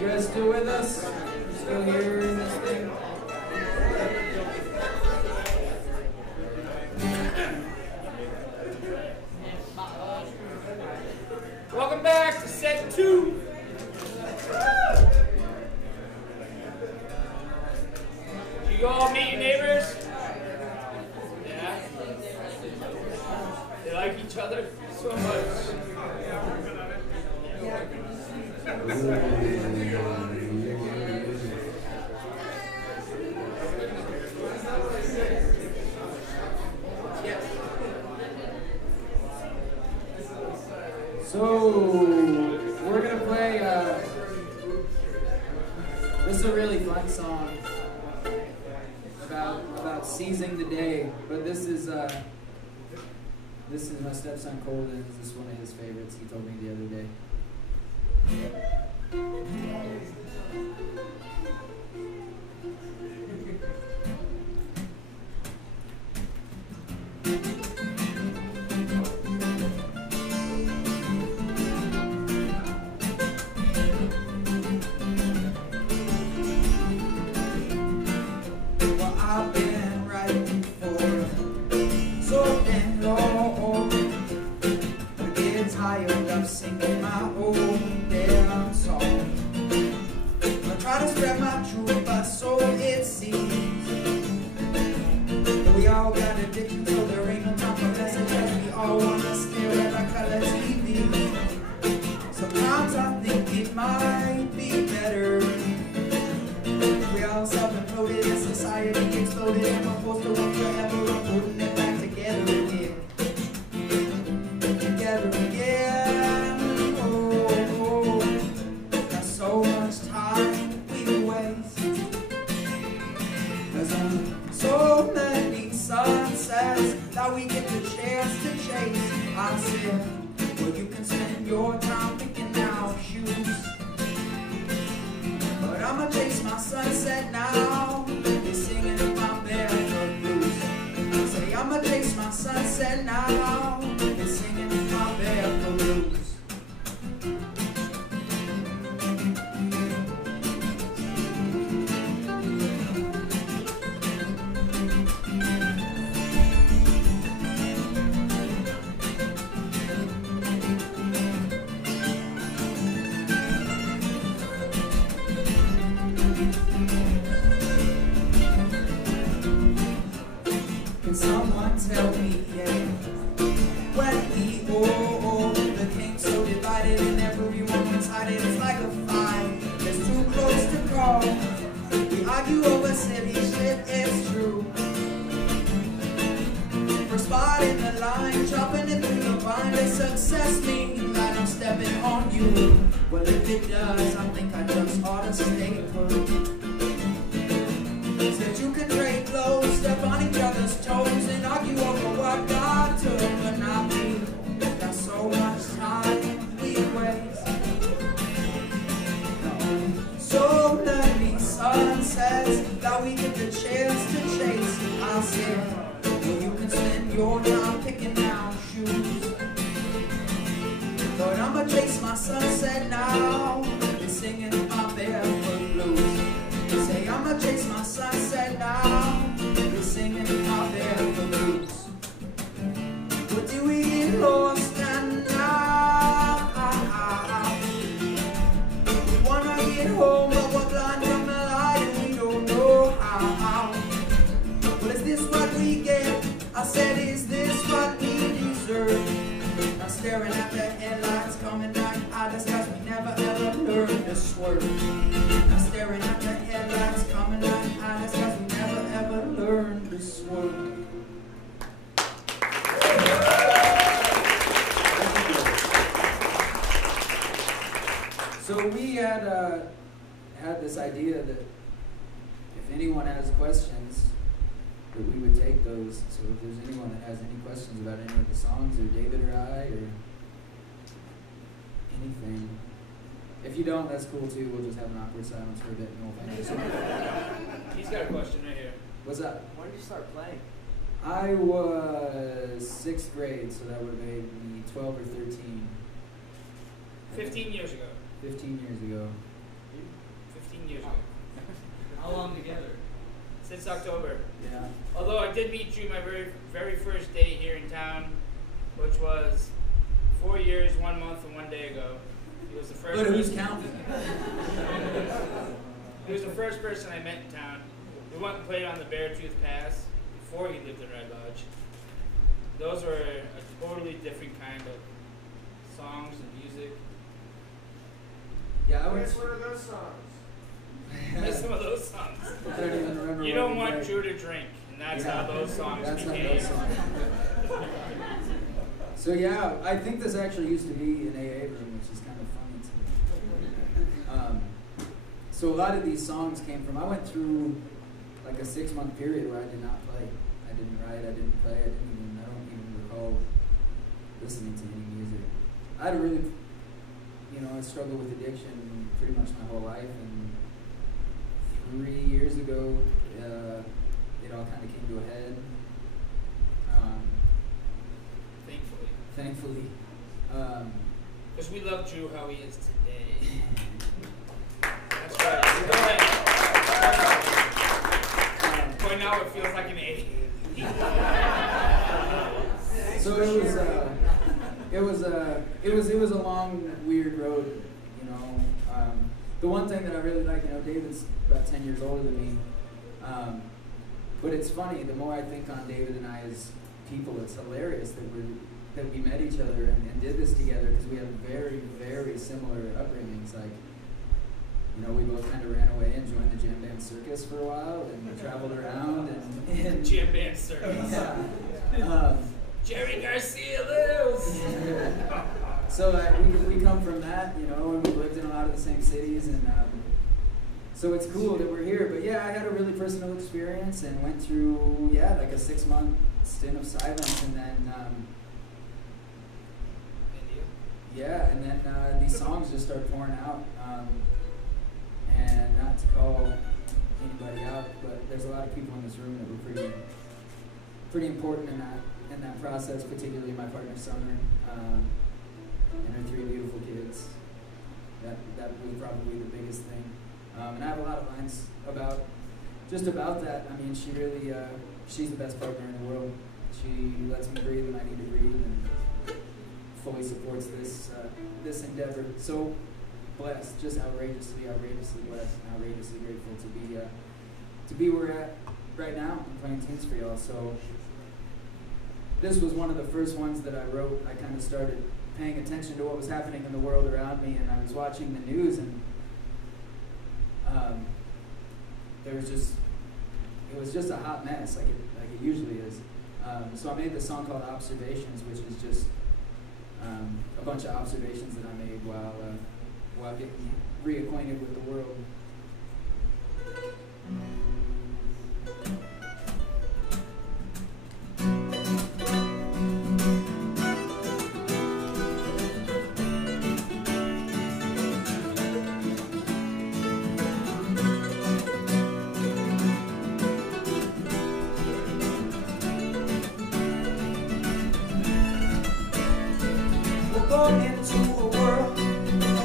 You guys still with us? Still here in this thing? Welcome back to set 2. You all meet your neighbors? Yeah? They like each other so much. So, we're going to play, this is a really fun song about seizing the day, but this is my stepson Colden. This is one of his favorites. He told me the other day. So we had this idea that if anyone has questions, that we would take those. So if there's anyone that has any questions about any of the songs, or David or I, or anything. If you don't, that's cool too. We'll just have an awkward silence for a bit and we'll finish. He's got a question right here. What's up? When did you start playing? I was 6th grade, so that would have made me 12 or 13. 15 years ago. 15 years ago. years ago. How long together? Since October. Yeah. Although I did meet Drew my very first day here in town, which was 4 years, 1 month, and 1 day ago. He was the first. But who's counting? He was the first person I met in town. We went and played on the Beartooth Pass before he lived in Red Lodge. Those were a totally different kind of songs and music. Yeah, I would. Guess what are those songs? Miss some of those songs. I don't even remember. You what don't we want played. Drew to drink, and that's how those songs That's became. how those songs. So yeah, I think this actually used to be an AA room, which is kind of funny to me. So a lot of these songs came from. I went through like a 6-month period where I did not play. I didn't write. I didn't play. I don't even recall listening to any music. I had a really, I struggled with addiction pretty much my whole life, and 3 years ago, it all kind of came to a head. Thankfully. Because we love Drew how he is today. That's right. Go ahead. Boy, now it feels like an 80. So it was a long, weird road, The one thing that I really like, David's about 10 years older than me, but it's funny. The more I think on David and I as people, it's hilarious that we met each other and did this together, because we have very, very similar upbringings. Like, we both kind of ran away and joined the jam band circus for a while, and traveled around and Jam band circus. Yeah. Jerry Garcia lives. So we come from that, and we lived in a lot of the same cities, and so it's cool that we're here. But yeah, I had a really personal experience and went through like a 6-month stint of silence, and then these songs just start pouring out. And not to call anybody out, but there's a lot of people in this room that were pretty important in that process, particularly my partner Summer, and her 3 beautiful kids. That was probably the biggest thing. And I have a lot of lines about that. I mean, she really, she's the best partner in the world. She lets me breathe when I need to breathe, and fully supports this endeavor. So blessed, just outrageously blessed, and outrageously grateful to be where we're at right now. I'm playing tunes for y'all. So this was one of the first ones that I wrote. I kind of started paying attention to what was happening in the world around me, and I was watching the news, and it was just a hot mess, like it usually is. So I made this song called Observations, which is just a bunch of observations that I made while getting reacquainted with the world. We're born into a world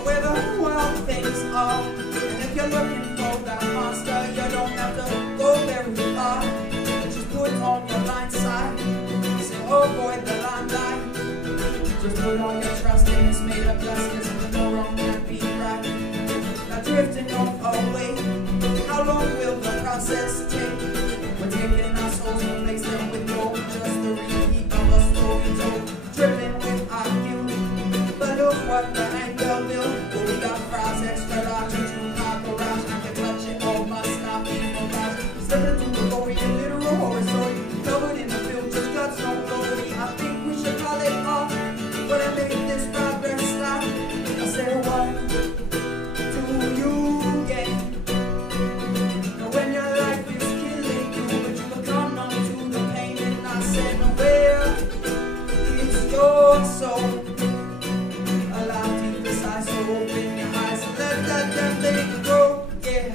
where the wild things are, and if you're looking for that monster, you don't have to go very far. Just put on your blind side, say, oh boy, the limelight. Just put all your trust in this made up justice, and no wrong can be right. Now drifting off away, how long will the process take? We're taking our souls and replace them with gold, just the repeat of a story told, dripping with our guilt. But look what the anger will. Oh, we got fries extra large and 2 car garage. I can touch it all, must not be mirage. Stepping through the glory and literal horror story, covered in the film, just God's no glory. I think we should call it off, but I made this progress stop. I said, what do you gain? Now when your life is killing you, but you become numb to the pain, and I said, no, where is your soul? Allow deep inside, so open your eyes and let that thing go, yeah.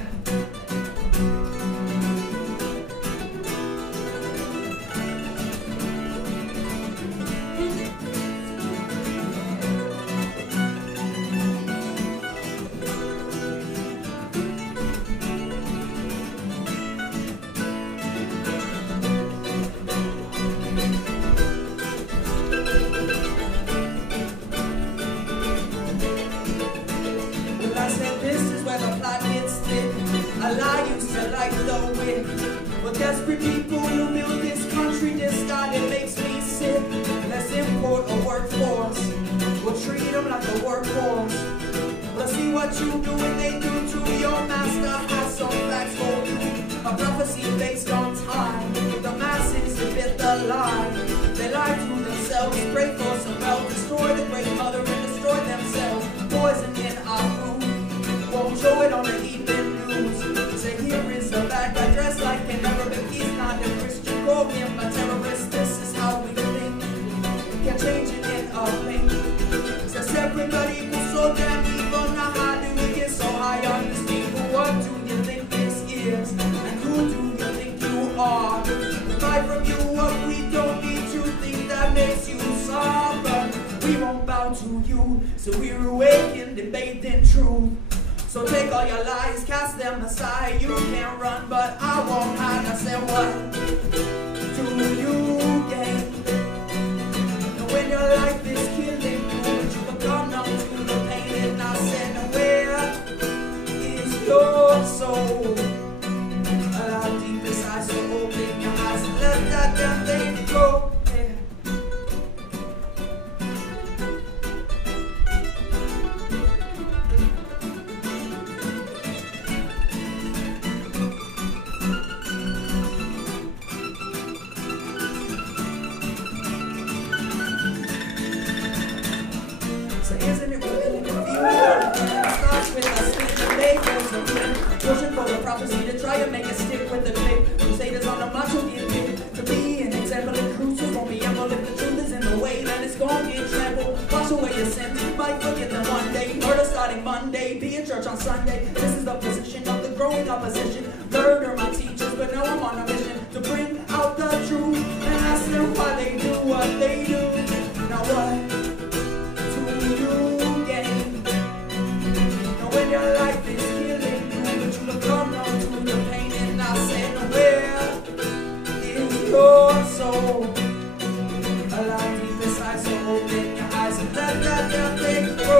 where the plot gets thick. A lie used to like the wind. For desperate people who build this country, this God, it makes me sick. Let's import a workforce. We'll treat them like a workforce. Let's see what you do when they do to your master. Has some facts for you. A prophecy based on time. The masses admit the lie. They lie to themselves, pray for some help, destroy the great mother and destroy themselves. Poison in our food. Won't show it on the evening news. Say here is a bad guy dressed like an Arabic. He's not a Christian. Call him a terrorist. This is how we think. Can't change it in a blink. Says everybody equals so damn evil. Now how do we get so high on these people? What do you think this is? And who do you think you are? We fight from you what we don't need to think that makes you sovereign. We won't bow to you, so we're awakened and bathed in truth. So take all your lies, cast them aside. You can't run, but I won't hide. I said, what do you gain? And when your life is killing you, but you become numb to the pain. And I said, where is your soul? Allow deep inside, so open your eyes and let that damn thing go. Pushing for the prophecy to try and make it stick with the clip. Crusaders on the march will get picked. To be an example of crucial won't be able if the truth is in the way, then it's gonna get trampled. Wash away your sins, you might forget them one day. Murder starting Monday, be in church on Sunday. This is the position of the growing opposition. Murder my teachers, but now I'm on a mission to bring out the truth and ask them why they do what they do. Now what do you gain? Now when your life is come down to the pain, and I said, where is your soul? Allow deep inside, so open your eyes and let that damn thing go.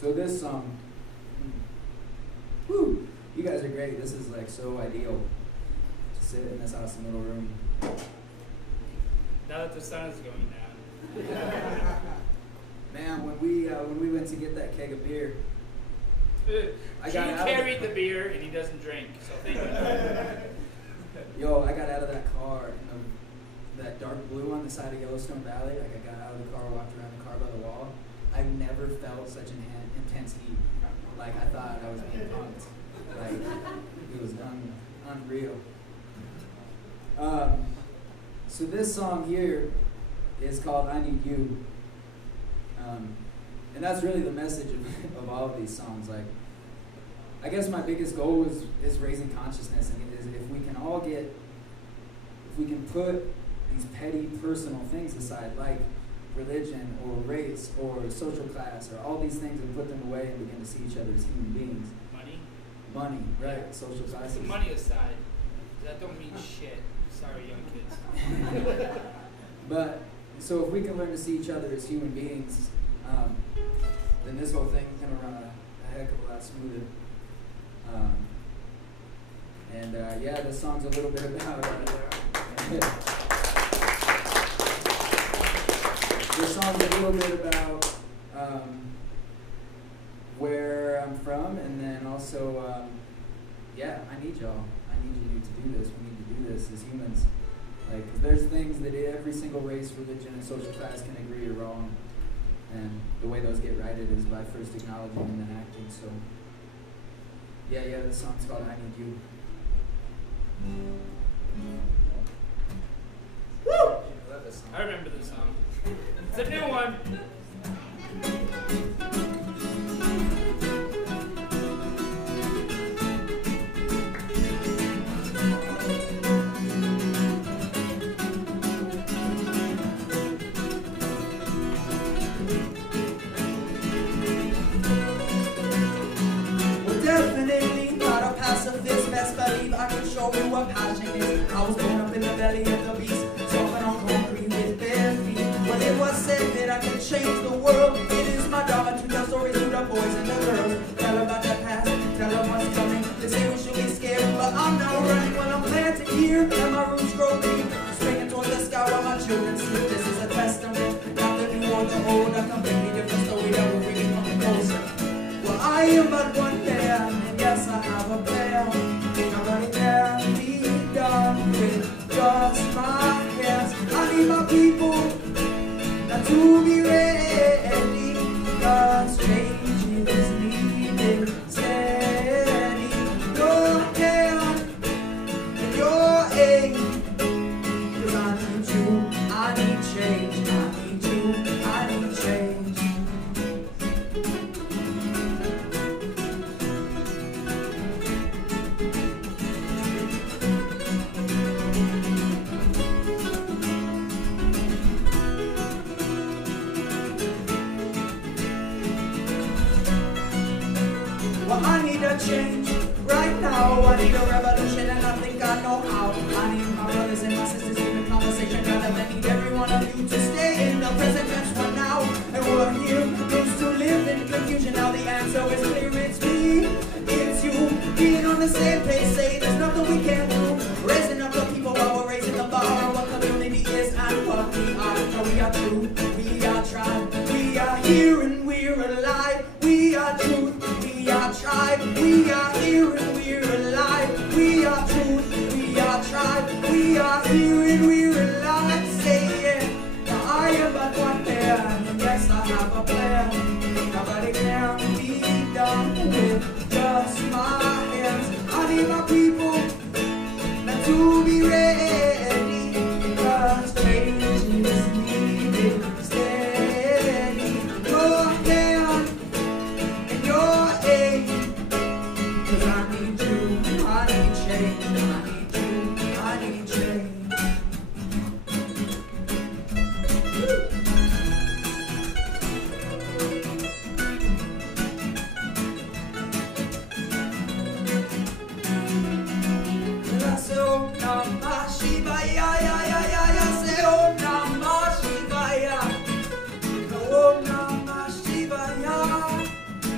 So this song, whew, you guys are great. This is like so ideal. Sit in this awesome little room. Now that the sun is going down. Man, when we went to get that keg of beer, He carried the beer and he doesn't drink, so thank you. Yo, I got out of that car in that dark blue on the side of Yellowstone Valley. Like I got out of the car, walked around the car by the wall. I've never felt such an intense heat. Like I thought I was being punked. Like it was unreal. So this song here is called I Need You. And that's really the message of all of these songs. Like, I guess my biggest goal is raising consciousness, and is if we can put these petty personal things aside, like religion or race or social class or all these things, and put them away and begin to see each other as human beings. Money, right? Social classes. Put money aside. That don't mean shit. Sorry, young kids. But so if we can learn to see each other as human beings, then this whole thing is going to run a heck of a lot smoother. Yeah, this song's a little bit about this song's a little bit about where I'm from, and then also, yeah, I need y'all. I need you to do this. We need to do this as humans. Like, 'cause there's things that every single race, religion, and social class can agree are wrong. And the way those get righted is by first acknowledging and then acting. So, yeah, this song's called I Need You. Woo! I love this song. I remember this song. It's a new one. We're definitely not a pacifist, best what passion is. I was born up in the belly of the beast, talking on concrete with bare feet. When it was said that I could change the world, it is my job to tell stories to the boys and the girls. Tell about the past, tell them what's coming. They say we should be scared, but I'm not running when I'm planted here and my roots grow deep. Swinging towards the sky while my children sleep. This is a testament, not the new or the old, a completely different story that we're reading from the coast. Well, I am but one man, and yes, I have a plan. Nobody can be done with just my hands. I need my people not to be ready, cause change is needed. Steady your hand and your aim, cause I need you, I need change. I need you, I need change. Well, I need a change right now. I need a revolution, and I think I know how. I need my brothers and my sisters in the conversation. I need every one of you to stay in the present tense for now. And we're here, used to live in confusion. Now the answer is clear. It's me, it's you, being on the same page. Say there's nothing we can't do. Raising up the people while we're raising the bar. What community is and what we are. No, we are true, we are tribe, we are here and we're alive. We are truth, we are tribe, we are here and we're alive. We are truth, we are tribe, we are here and we're alive. Say it, now I am but one man, and yes I have a plan. Nobody can be done with just my hands. I need my people not to be ready, cause change is needed. Steady your hand and your aim, cause I need you, I need change. I need you, I need change. I say Om Namah Shivaya, ya ya ya ya. Say Om Namah Shivaya. Om Namah Shivaya.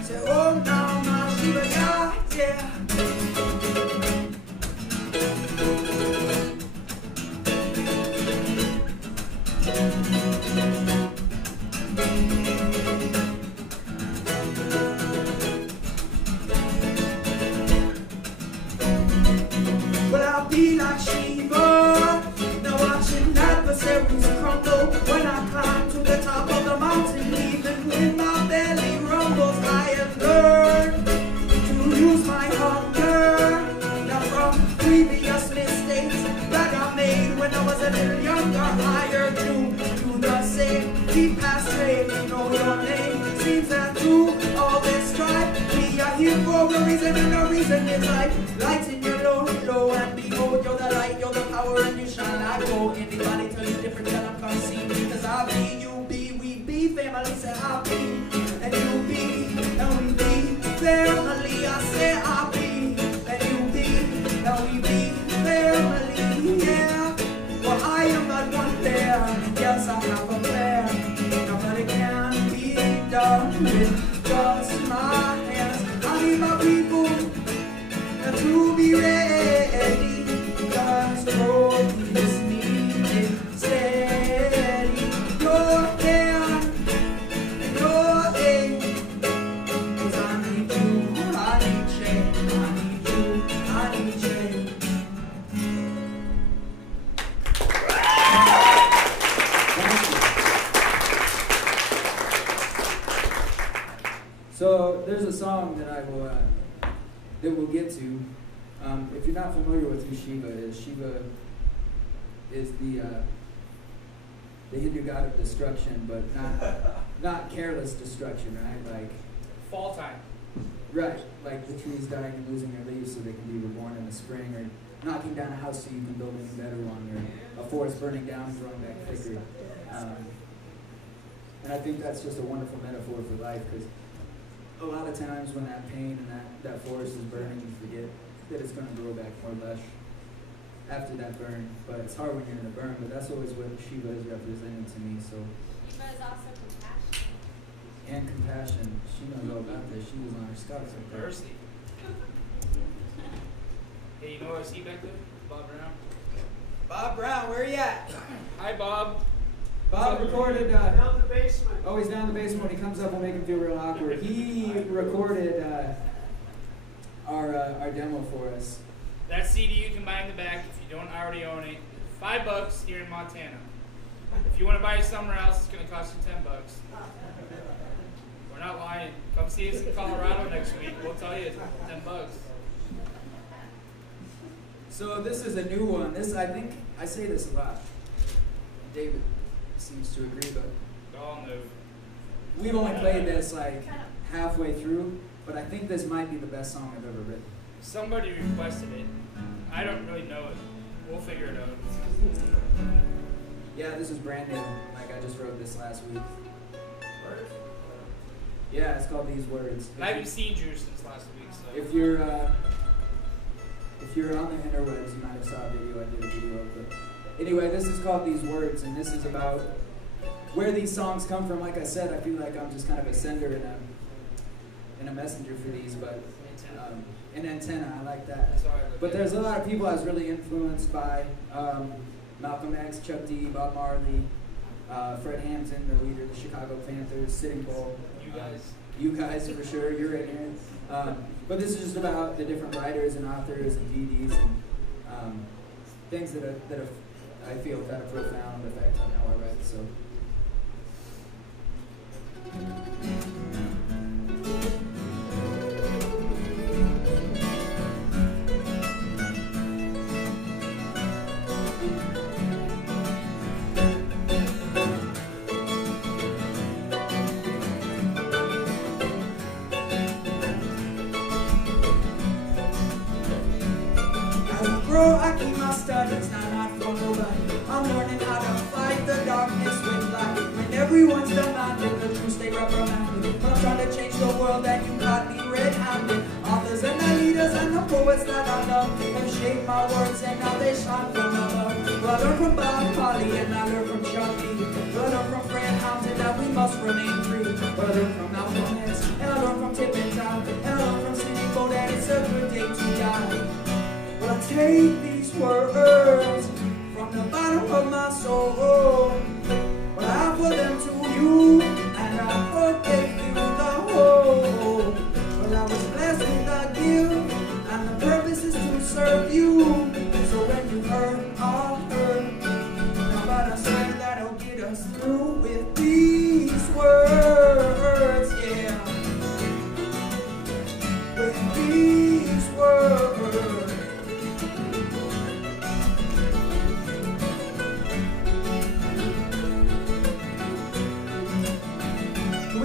Say Om Namah Shivaya, yeah. Well, I'll be like Shiva, now watching adversaries crumble. When I climb to the top of the mountain, even when my belly rumbles, I have learned to use my hunger. Now from previous mistakes that I made when I was a little younger, I urge you to do the same. Keep past straight, know your name. Seems that through all this strife, we are here for a reason, and the reason is life. Lights in your low, and behold, you're the light, you're the power, and you shine like gold. Anybody tell you different, tell them come see me, cause I be, you be, we be family. Say I be, and you be, and we be family. I say I be, and you be, and we be family, yeah. Well, I am not one there, and yes, I have a plan. Nobody can be done with just my hands. I need my people to be ready, cause growth is needed. Steady your hand and your aim, cause I need you, I need change. I need you, I need change. So there's a song that we'll get to. If you're not familiar with who Shiva is the Hindu god of destruction, but not careless destruction, right? Like Fall time. right, like the trees dying and losing their leaves so they can be reborn in the spring, or knocking down a house so you can build a new better one, or a forest burning down and growing back thicker. And I think that's just a wonderful metaphor for life, because a lot of times when that pain and that forest is burning, you forget that it's going to grow back more lush after that burn, but it's hard when you're in a burn, but that's always what Shiva is representing to me, so. Shiva is also compassion. And compassion. She knows all about this. She was on her scouts up there. Mercy. Hey, you know what I see back there? Bob Brown. Bob Brown, where you at? Hi, Bob. Bob recorded, Down the basement. oh, he's down in the basement. When he comes up, we'll make him feel real awkward. He recorded our demo for us. That CD you can buy in the back if you don't already own it. $5 here in Montana. If you want to buy it somewhere else, it's going to cost you $10. We're not lying. Come see us in Colorado next week. We'll tell you it's $10. So this is a new one. This, I think, I say this a lot. David seems to agree, but Oh, no. we've only played this like halfway through, but I think this might be the best song I've ever written. Somebody requested it. I don't really know it. We'll figure it out. Yeah, this is brand new. Like I just wrote this last week. Yeah, it's called These Words. And I haven't seen Drew since last week, so. If you're on the interwebs, you might have saw a video. I did a video of it. Anyway, this is called These Words, and this is about where these songs come from. Like I said, I feel like I'm just kind of a sender and a messenger for these, but an antenna. I like that. That's how I look But at it. there's a lot of people I was really influenced by. Malcolm X, Chuck D, Bob Marley, Fred Hampton, the leader of the Chicago Panthers, Sitting Bull. You guys for sure, you're in here. But this is just about the different writers and authors and DDs and things that I feel have had a profound effect on how I write. So. I keep my studies, not for nobody. I'm learning how to fight the darkness with light. When everyone's demanding the truth, stay reprimanded. But I'm trying to change the world and you caught me red-handed. Authors and the leaders and the poets that I love have shaped my words and now they shine from above. Well, I learned from Bob Marley and I learned from Chuck D. Well, I learned from Fred Hampton that we must remain free. Well, I learned from Malcolm X and I learned from Tip and Tom and I learned from Sitting Bull that it's a good day to die. Well, I take these words from the bottom of my soul. Well, I offer them to you, and I hope they feel the whole. Well, I was blessed with a gift, and the purpose is to serve you. So when you heard, all heard. Now, but I swear that'll get us through with these words, yeah. With these words.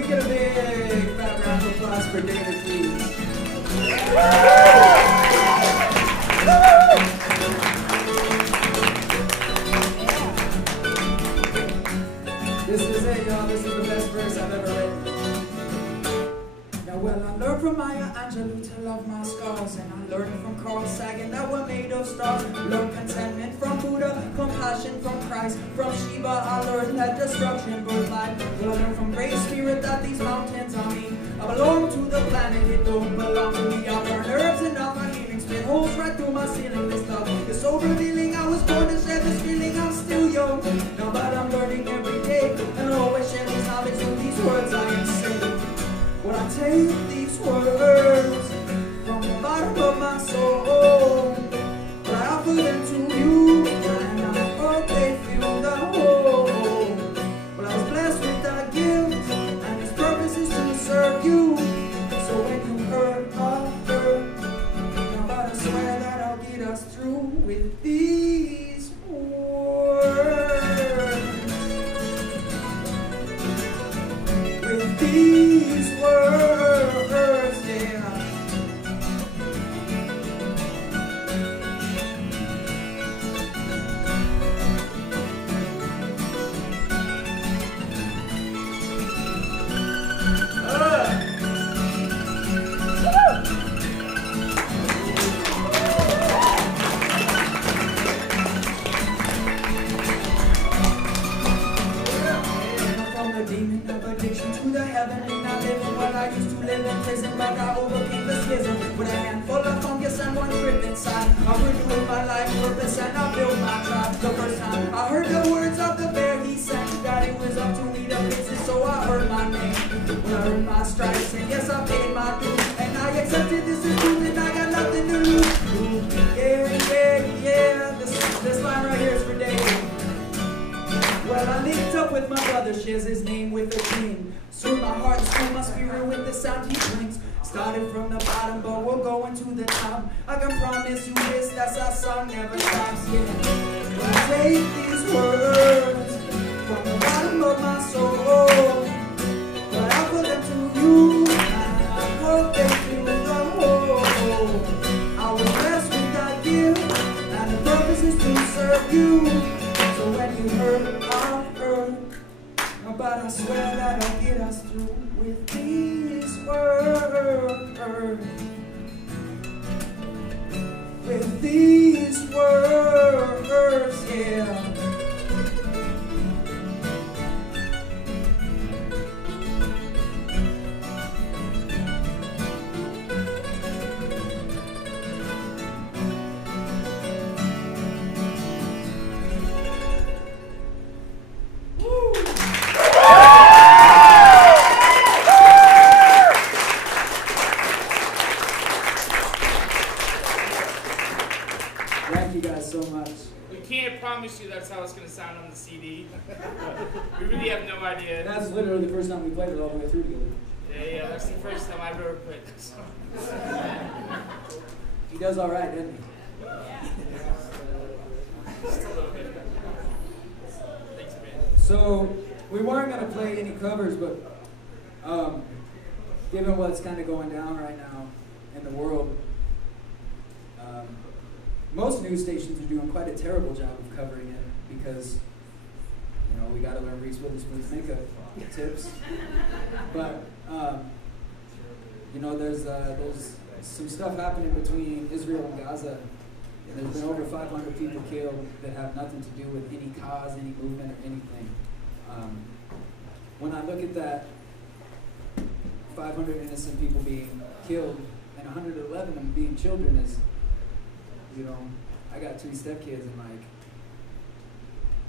Get a big fat round of applause for David, please. This is it, y'all. This is the best verse I've ever written. Now, well, I learned from Maya Angelou to love my scars, and I learned from Carl Sagan that we're made of stars. Learned contentment from Buddha, compassion from Christ. From Shiva, I learned that destruction brought life. Well, I learned from Great Spirit that these mountains are me. I belong to the planet, it don't belong to me. I burn herbs and all my healing spit holes right through my ceiling. This love is so revealing. I was born to share this feeling. I'm still young, now but I'm learning every day, and I always share this knowledge with these words I am saying. When I take these words from the bottom of my soul, but I offer them to you, and I hope they feel the whole. Well, I was blessed with that gift, and its purpose is to serve you. So when you heard, all heard. Now, but I swear that I'll get us through with these words. With these words, yeah. like I overcame the schism with a handful of fungus and one trip inside. I renewed my life purpose and I built my tribe. The first time I heard the words of the bear, he sang that it was up to me to fix it, so I heard my name. When I heard my stripes, and yes, I paid my dues, and I accepted this as truth, and I got nothing to lose. Yeah, this line right here is for Dave. Well, I linked up with my brother, shares his name with a dream. Soon my heart and soon my spirit with the sound he brings. Started from the bottom, but we're going to the top. I can promise you this, that Satsang never stops, yeah. But I take these words from the bottom of my soul, but I put them to you, and I hope they feel the whole. I was blessed with that gift, and the purpose is to serve you. So when you heard, I heard, but I swear that I'll get us through with these words. With these words, yeah. Thank you guys so much. We can't promise you that's how it's going to sound on the CD. We really have no idea. That's literally the first time we played it all the way through together. Yeah, that's the first time I've ever played this song. He does all right, doesn't he? Just a little bit. Thanks, man. So we weren't going to play any covers, but given what's kind of going down right now in the world, most news stations are doing quite a terrible job of covering it because, you know, we got to learn Reese Witherspoon's makeup tips. But you know, there's some stuff happening between Israel and Gaza, and there's been over 500 people killed that have nothing to do with any cause, any movement, or anything. When I look at that, 500 innocent people being killed and 111 of them being children, is, you know, I got 2 stepkids, and like,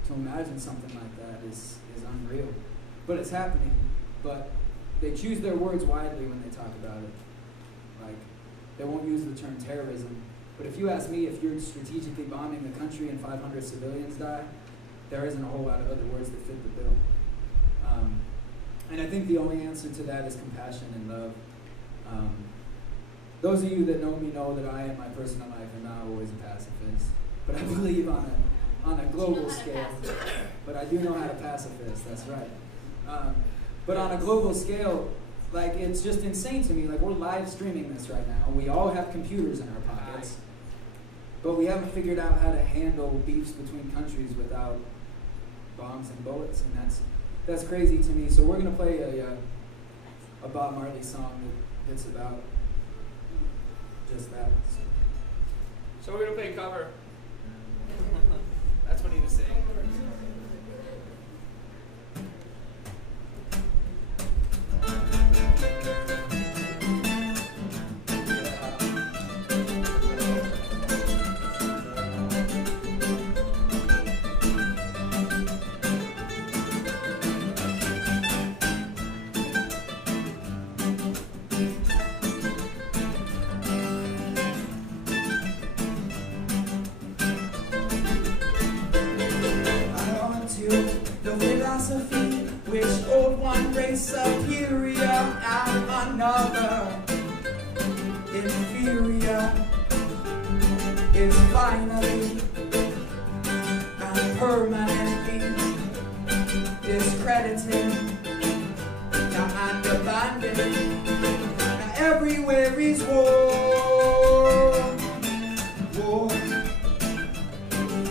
to imagine something like that is unreal. But it's happening. But they choose their words widely when they talk about it. Like, they won't use the term terrorism. But if you ask me, if you're strategically bombing the country and 500 civilians die, there isn't a whole lot of other words that fit the bill. And I think the only answer to that is compassion and love. Those of you that know me know that I, in my personal life, am not always a pacifist. But I believe on a global scale. But I do know how to pacifist, that's right. But on a global scale, like, it's just insane to me. Like, we're live streaming this right now. We all have computers in our pockets. But we haven't figured out how to handle beefs between countries without bombs and bullets. And that's crazy to me. So we're going to play a Bob Marley song that's about just that. So we're going to play a cover. That's what he was saying. Which old one race superior and another inferior is finally and permanently discredited and abandoned. Now everywhere is war, war.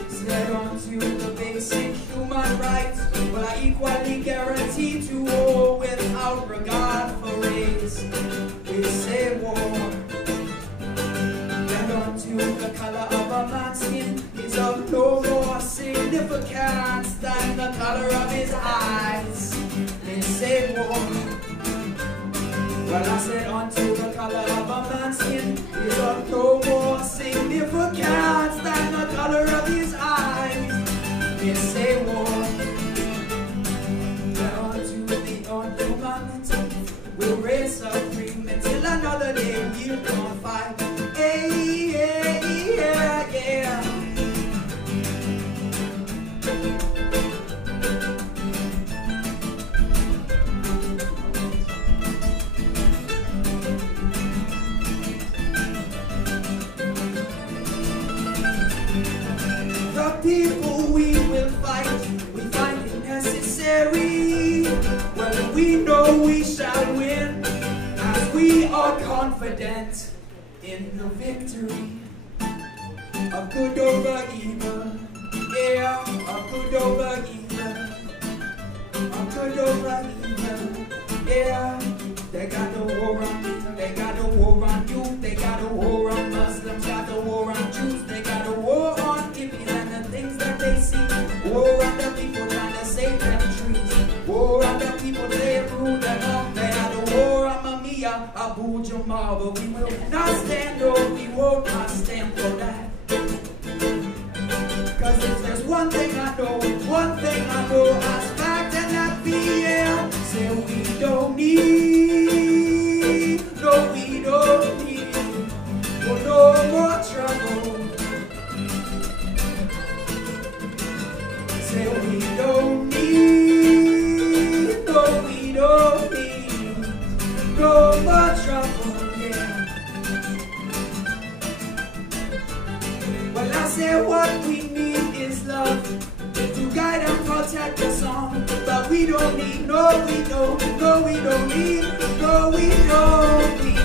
Said onto the basic human rights, but I equally guarantee to war without regard for race. We say war. And unto the color of a man's skin is of no more significance than the color of his eyes. They say war. Well, I said unto the color sin is of no more significance than the color of his eyes. They say war down to the unhumanity. We'll raise agreement till another day we'll come fight. Hey, yeah, yeah, yeah. The people we will fight, we find it necessary. Well, we know we shall win, as we are confident in the victory of good over evil. Yeah, of good over evil. Of good over evil. Yeah, they got the war on me, they got the war on you, they got the war on Muslims, got the war on Jews, they got the war on hippies and the things that they see. War on the people trying to save them trees. War on the people they rule them up. They had a war on Mamiya, Abu Jamal, but we will not stand, no, we will not stand for that. Cause if there's one thing I know as fact, and that be, yeah, say we don't need, no, we don't need, no more trouble. Say we don't need, no, we don't need, no more trouble, yeah. Well, I say what we need is love to guide and protect us on. But we don't need, no, we don't, no, we don't need, no, we don't need.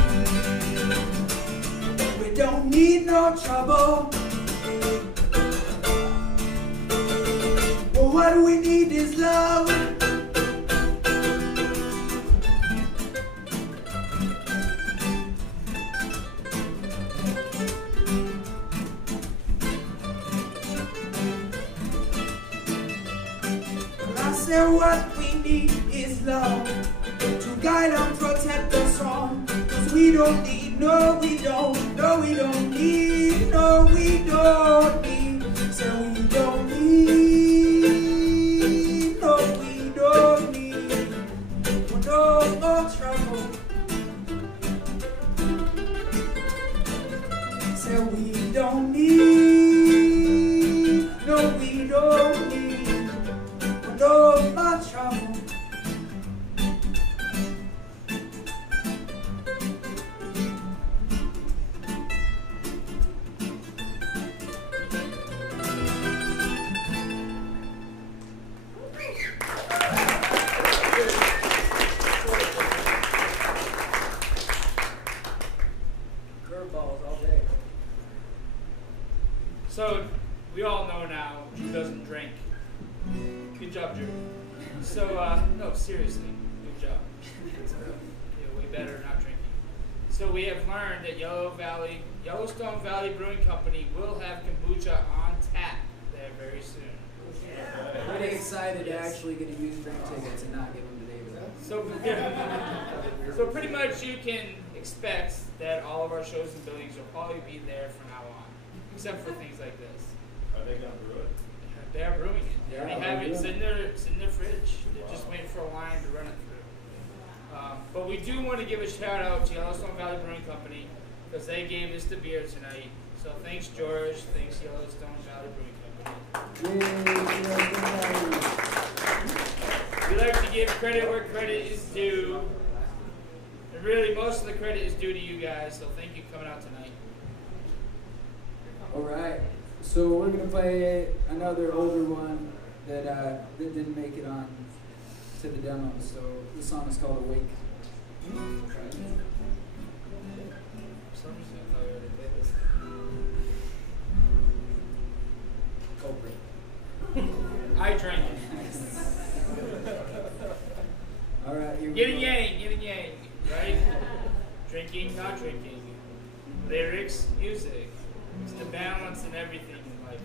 We don't need no trouble. Well, what we need is love. Say what we need is love to guide and protect us on. Cause we don't need, no we don't, no we don't need, no we don't need. So we don't need, no we don't need, no more trouble. So we don't need, no we don't need. No more trouble. Curveballs all day. So, we all know now who doesn't drink. Good job, Drew. So, no, seriously, good job. Yeah, way better not drinking. So we have learned that Yellowstone Valley Brewing Company will have kombucha on tap there very soon. I'm really excited to actually get a used drink tickets and not give them to David. So, so pretty much you can expect that all of our shows and buildings will probably be there from now on, except for things like this. Are they going to brew it? They are brewing it. They already have it. It's in their fridge. They're just waiting for a line to run it through. But we do want to give a shout out to Yellowstone Valley Brewing Company because they gave us the beer tonight. So thanks, George. Thanks, Yellowstone Valley Brewing Company. We like to give credit where credit is due. And really, most of the credit is due to you guys. So thank you for coming out tonight. All right. So we're gonna play another older one that didn't make it on to the demo. So the song is called "Awake." For some reason, I thought we already played this. Culprit. I drank it. All right. Here we Yin and go. yang, yin and yang, right? Drinking, not drinking. Lyrics, music. It's the balance and everything in life.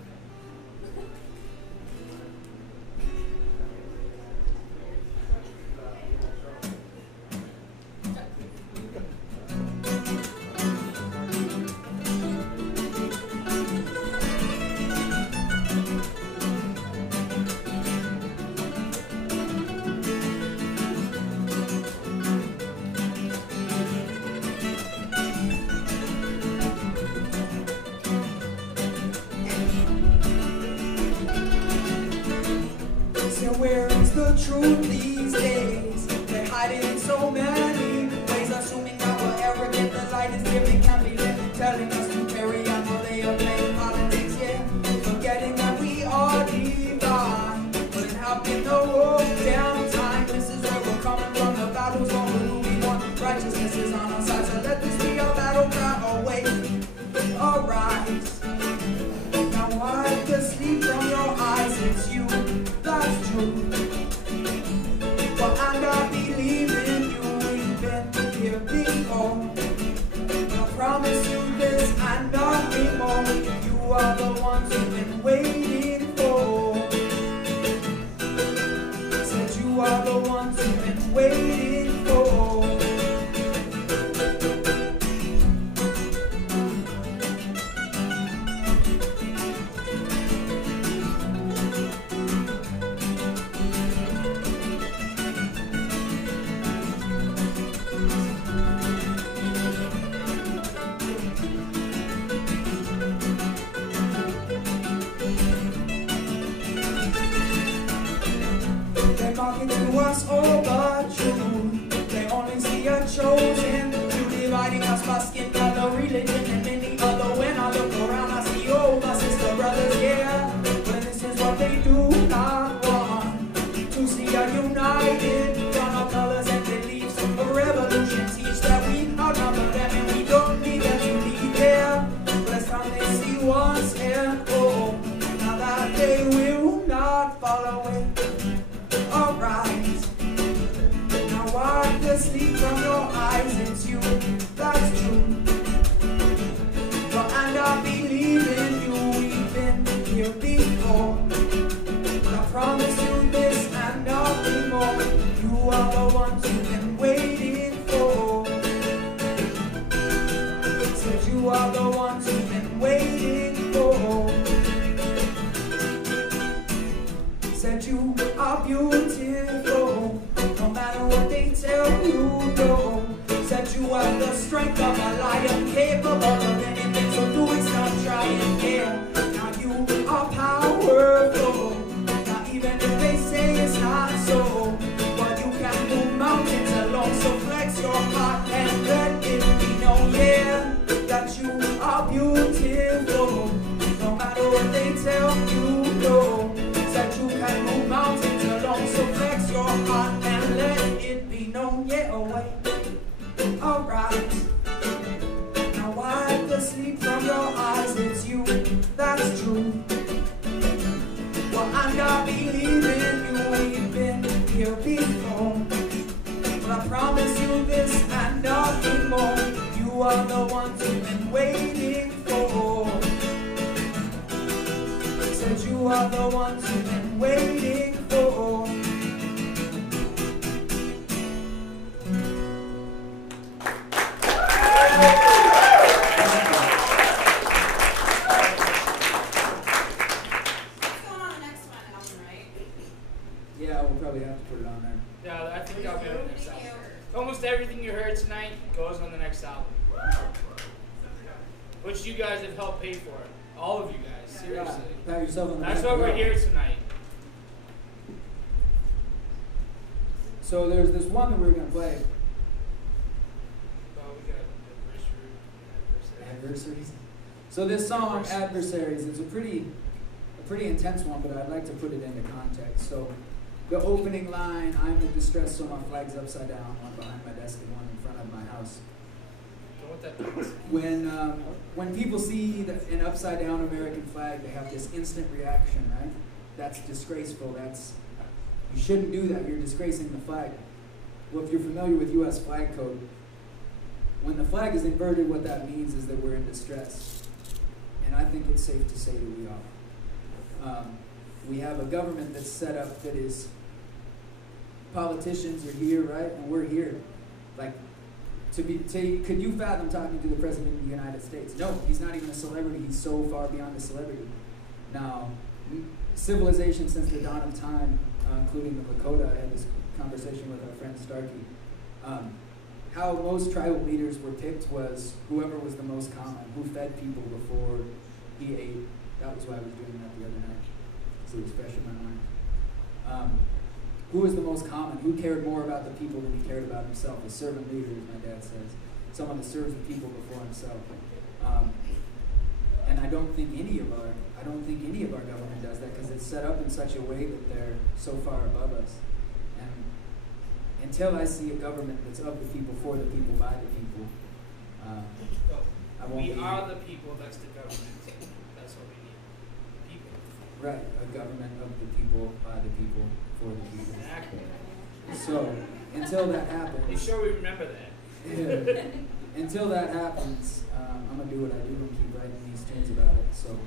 the truth these days. They hide it in so many ways, assuming that we'll ever get the light is giving, can't be living, telling us to carry on while they are playing politics, yeah. Forgetting that we are divine, but it happened the whole damn time. This is where we're coming from, the battle's over, who we want, righteousness is on our side, so let this be our battle cry, awake, arise. Now wipe the sleep from your eyes, it's you, that's true. But and I believe in you, we've been here before. I promise you this and nothing more. You are the ones you've been waiting for. Said you are the ones you've been waiting for. Talking to us over truth. They only see a chosen. You dividing us by skin color, religion, and many other. When I look around, I see all my sister brothers, yeah. But this is what they do not want. To see us united, on our colors and beliefs. A revolution teach that we outnumber them and we don't need them to lead there. But it's time they see us and oh, now that they will not fall away. Arise. Now wipe the sleep from your eyes, it's you, that's true. But and I believe in you, we've been here before. But I promise you this and nothing more. You are the ones you've been waiting for. Said you are the ones you've been waiting for. Said you are beautiful, no matter what they tell you, no. Said you have the strength of a lion, capable of anything, so do it, stop trying, yeah. Now you are powerful, now even if they say it's not so. But you can move mountains alone, so flex your heart and let it be known, yeah. That you are beautiful, no matter what they tell you, no. That you can move mountains alone, so flex your heart and let it be known, yeah, away. Alright. Now wipe the sleep from your eyes, it's you, that's true. Well, and I believe in you, we've been here before. But I promise you this and nothing more. You are the ones you've been waiting for. Said you are the ones you've been waiting for. Yeah, we'll probably have to put it on there. Yeah, I think I'll be on the next album. Almost everything you heard tonight goes on the next album. Which you guys have helped pay for. All of you guys, seriously. Pat yourself on the That's back. why we're here tonight. So there's this one that we're going to play. Oh, we got Adversaries. So this song, Adversaries, is a pretty intense one, but I'd like to put it into context. So the opening line, I'm in distress, so my flag's upside down, one behind my desk and one in front of my house. Don't know what that means. When people see an upside down American flag, they have this instant reaction, right? That's disgraceful. You shouldn't do that. You're disgracing the flag. Well, if you're familiar with U.S. flag code, when the flag is inverted, what that means is that we're in distress. And I think it's safe to say that we are. We have a government that's set up that is, politicians are here, right? And we're here. Like, could you fathom talking to the President of the United States? No, he's not even a celebrity. He's so far beyond a celebrity. Now, civilization since the dawn of time, including the Lakota, I had this conversation with our friend Starkey. How most tribal leaders were picked was whoever was the most common, who fed people before he ate. That was why I was doing that the other night, so it was fresh in my mind. who was the most common? Who cared more about the people than he cared about himself? A servant leader, as my dad says. Someone that serves the people before himself. And I don't think any of our government does that, because it's set up in such a way that they're so far above us. And until I see a government that's of the people, for the people, by the people, I won't We be are the people, that's the government. That's what we need. People. right. A government of the people, by the people, for the people. Exactly. So until that Make happens, sure we remember that. yeah, until that happens, I'm gonna do what I do and keep writing these tunes about it. So.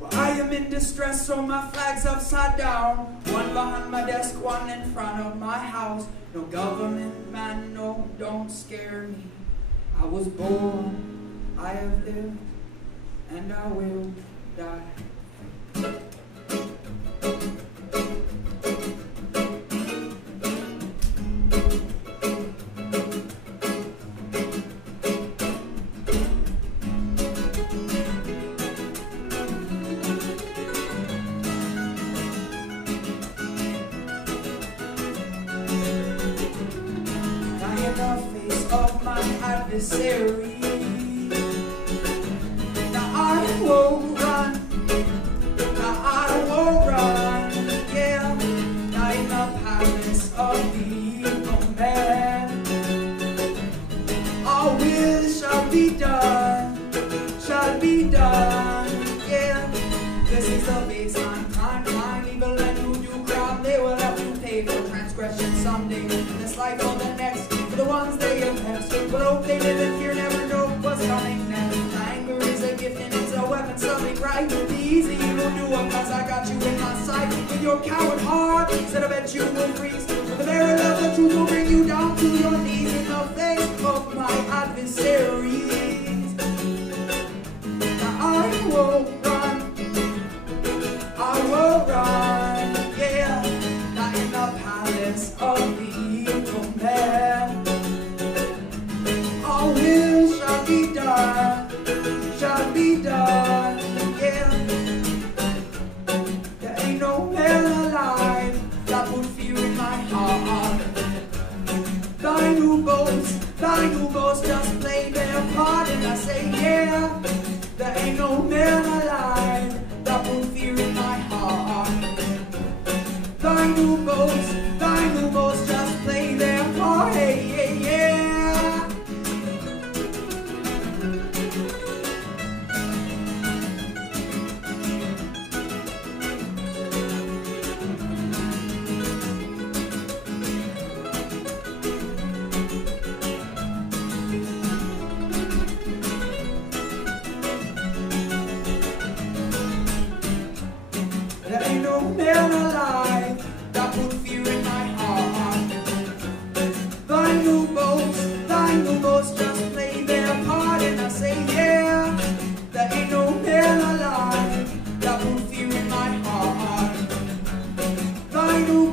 Well, I am in distress, so my flag's upside down. One behind my desk, one in front of my house. No government man, no, don't scare me. I was born, I have lived, and I will die. Adversary. Now I won't run. Now I won't run. Yeah. Now in the palace of the evil man, our will shall be done. Shall be done. Yeah. This is the baseline timeline. Evil and who do crime, they will have to pay for transgression someday. In this life or the next. For the ones they have passed, but hope they live in fear, never know what's coming next. Anger is a gift and it's a weapon, something right. Be easy, you don't do it, cause I got you in my sight. With your coward heart, said I bet you will freeze. With the very love, the truth will bring you down to your knees in the face of my adversaries. Now I won't run, I will run, yeah. Not in the palace of the evil man. Our will shall be done, yeah. There ain't no man alive that would fear in my heart. Thine who boasts just play their part, and I say, yeah. There ain't no man alive that would fear in my heart. Thine who boasts just play their part, hey, yeah, yeah. There ain't no man alive that would fear in my heart. Thine who boasts just play their part, and I say, yeah. There ain't no man alive that would fear in my heart. Thine who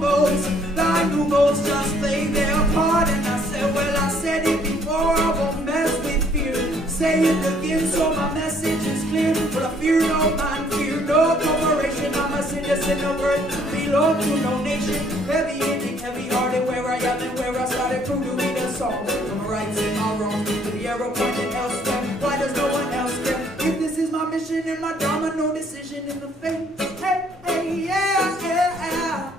boasts just play their part, and I say, well, I said it before, I won't mess with fear. Say it again, so my message is clear. But I fear no man, fear no corporation. I'm a citizen of earth, belong to no nation. Heavy ending, heavy hearted, where I am and where I started. Prove to me the song, my rights and my wrongs. With the arrow pointed elsewhere, why does no one else care? If this is my mission and my dharma, no decision in the fate. Hey, hey, yeah, yeah, yeah.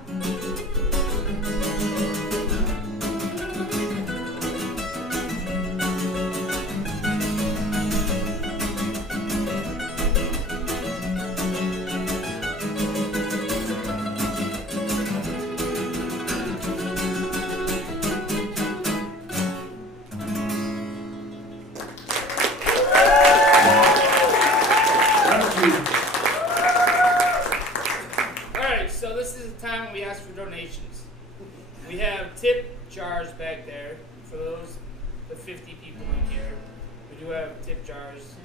Donations. We have tip jars back there for the 50 people in here. We do have tip jars.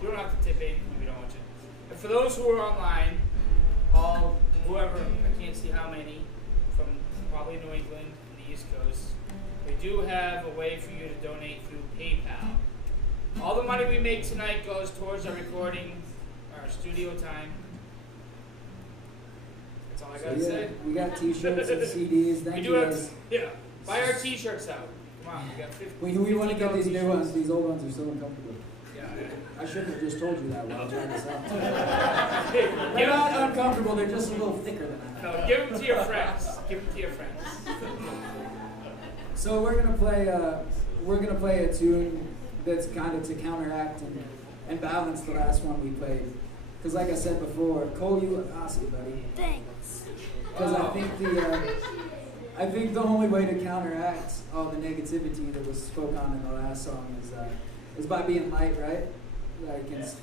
We don't have to tip anything we don't want to. And for those who are online, whoever, I can't see how many, from probably New England and the East Coast, we do have a way for you to donate through PayPal. All the money we make tonight goes towards our recording, our studio time. That's all I gotta say. We got t-shirts and CDs. Thank We you do have, guys. yeah. Buy our t-shirts out. Come on, we got 50. We want to get these new t-shirts. ones. These old ones are so uncomfortable. Yeah. I shouldn't have just told you that when I tried this out. Hey, They're not uncomfortable. They're just a little thicker than I thought. no, give them to your friends. Give them to your friends. So we're gonna play a tune that's kind of to counteract and balance the last one we played. Because like I said before, Cole, you look awesome, buddy. Thanks. Because I think the only way to counteract all the negativity that was spoke on in the last song is by being light, right? Like it's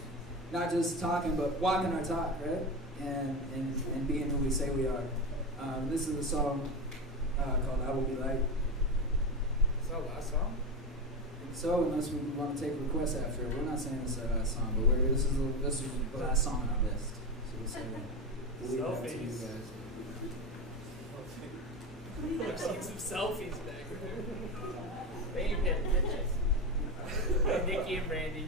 not just talking, but walking our talk, right? And being who we say we are. This is a song called "I Will Be Light." Is that the last song? So unless we want to take requests after, we're not saying this is our last song, but this is the last song on our list. So we'll say we'll leave that to you Selfies. guys. I've seen some selfies back there. They ain't getting pictures. Nikki and Brandy.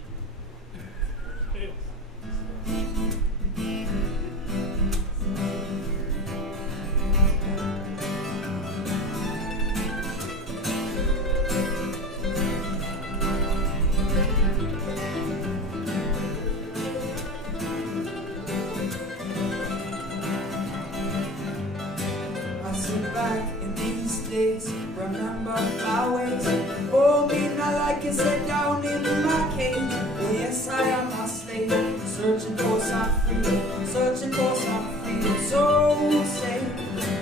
I sit back in these days, remember my ways. Oh, me not like you sit down in my cave. Oh, yes, I am a slave, searching for some freedom, searching for some freedom. So say,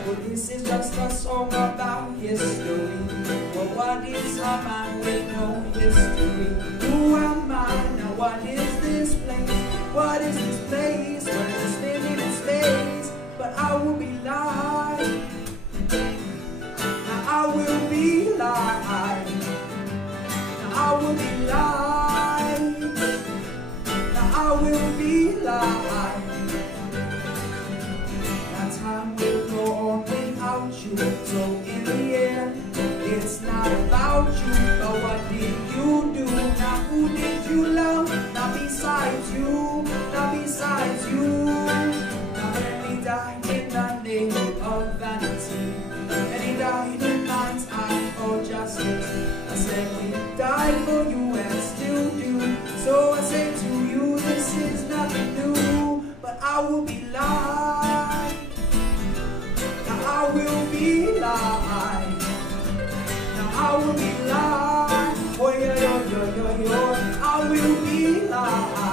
well, this is just a song about history. Well, what is a man with no history? Who am I now? What is this place? What is this place? We're just living in space, but I will be live. Now I will be live. Now I will be live. Now I will be live. Now time will go on without you. So in the end, it's not about you, but what did you do? Now who did you love? Now besides you, now besides you. Now let me die in the name of vanity. And he died in mind's eye for justice. I said we died for you and still do. So I say to you, this is nothing new. But I will be live. Now I will be live. Now I will be live. Oh yo yo yo yo yo. I will be live.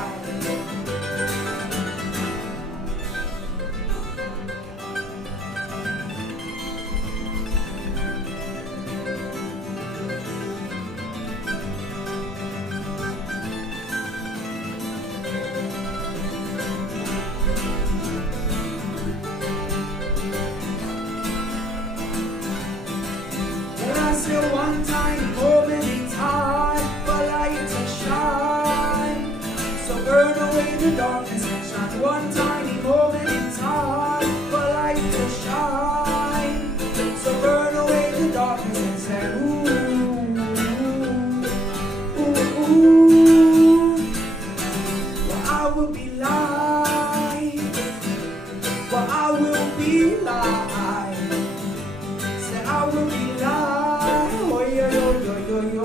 And I say one time, oh many times, for light to shine. So burn away the darkness and shine one tiny moment in time, for light to shine. So burn away the darkness and say, ooh, ooh, ooh. Well, I will be live. Well, I will be live. Say I will be live. Oh yo yo yo yo yo.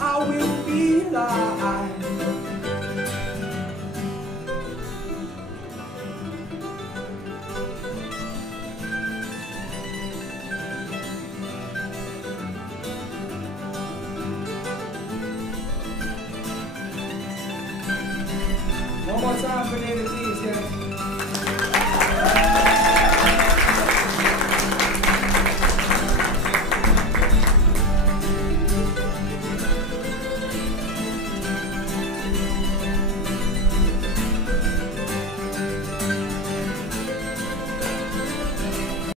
I will be live. One more time for David, please, guys.